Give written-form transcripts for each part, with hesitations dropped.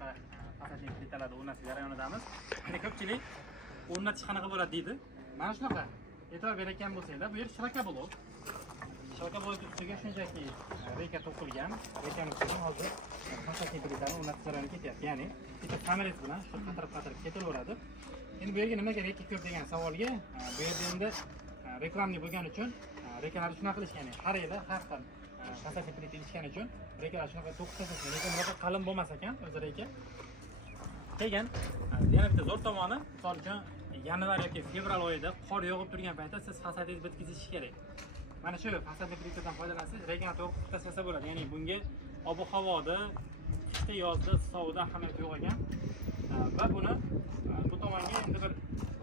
shunaqa fasadli plitalarni o'rnatish jarayonidamiz. Endi ko'pchilik o'rnatish qanaqa bo'ladi deydi. Mana shunaqa. E'tibor berayotgan bo'lsanglar, bu yer shiraka blok. Shiraka blok ustiga shunchaki reyka to'qilgan. Rekani ustiga hozir fasadli plitani o'rnatish jarayoniga ketyapti. Ya'ni bitta samolyot bilan shu qatirib ketaveradi. Endi bu yerga nimaga reyka ko'p degan savolga bu yerda endi reklamli bo'lgani uchun rekalarni shunaqa qilishgan, ya'ni har yili har xil fasadli plita ilishgani uchun rekalar shunaqa to'qib tashlashgan. Lekin bunaqa qalin bo'lmas ekan o'zi reka. Keyin yana bitta zo'r tomoni, misol uchun yanvar yoki fevral oyida qor yog'ib turgan paytda siz fasadingizni bitkizish kerak. Mana shu fasadli plitadan foydalansangiz rekani to'g'ri tashlasa bo'ladi. Ya'ni bunga ob-havoda, qishda, yozda, sovug'da ahamiyat yo'q ekan. Va buni bu tomonga endi bir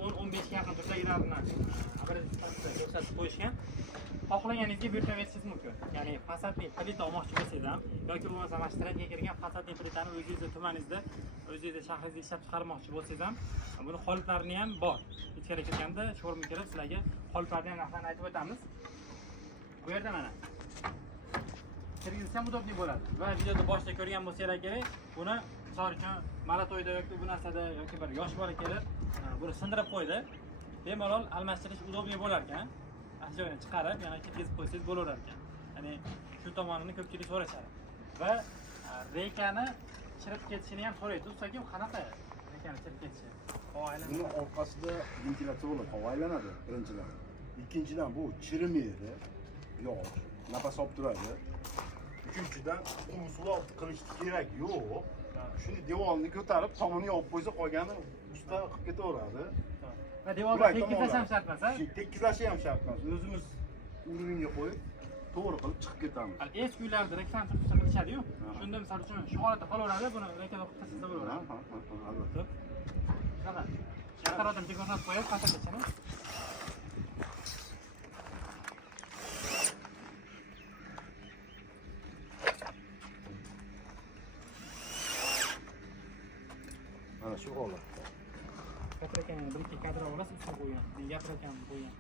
10-15 ga yaqin turdagilarni ko'rsatib qo'yishgan. Xohlaganingizga buyurtaverishingiz mumkin. Ya'ni fasadli plita olmoqchi bo'lsangiz ham yoki bo'lmasa mana shu trendga kirgan fasadli plitani o'zingizning tumaningizda, o'zingizning shahringizda ishlab chiqarmoqchi bo'lsangiz ham, buni qoliplarini ham bor. Ichkariga kirganda showroomga kirib sizlarga qoliplarni ham narxlarini aytib o'tamiz. Bu yerda mana kirgizsa ham udobli bo'ladi. Va videoda boshida ko'rgan bo'lsanglar kerak, buni misol uchun malatoyda yoki bu narsada yoki bir yosh bola kelib, buni sindirib qo'ydi. Bemalol almashtirish udobli bo'lar ekan. Joyini chiqarib, yana ketkizib qo'ysangiz bo'laverar ekan. Ya'ni shu tomonini ko'pchilik so'rashadi. Va reykani chirib ketishini ham so'raydi. Ustoki, qanaqa reykani chirib ketishi? Buni orqasida ventilyatorli havo aylanadi, birinchidan. Ikkinchidan bu chirimaydi, yosh, nafas olib turadi. Uchinchidan usulov qilish kerak yo'q. Shuni devorni ko'tarib, tomini yopib qo'ysa, qolgani usta qilib ketaveradi. Va devorni tekizlash ham shart emas, ha? Tekizlash ham shart emas. O'zimiz uringa qo'yib, to'g'ri qilib chiqib ketamiz. Eski uylarda reykani qilishadi-yu. Shunda misol uchun shu holatda qolaveradi, buni reykani o'qib tashlasa bo'laveradi. Albatta. Shunaqa. Shaqarodan dekornat qo'yib, fasadachini. Mana shu holatda. Gapirayotgan bir ikki kadr olasiz, ustiga qo'ygan. Gapirayotgan qo'ygan.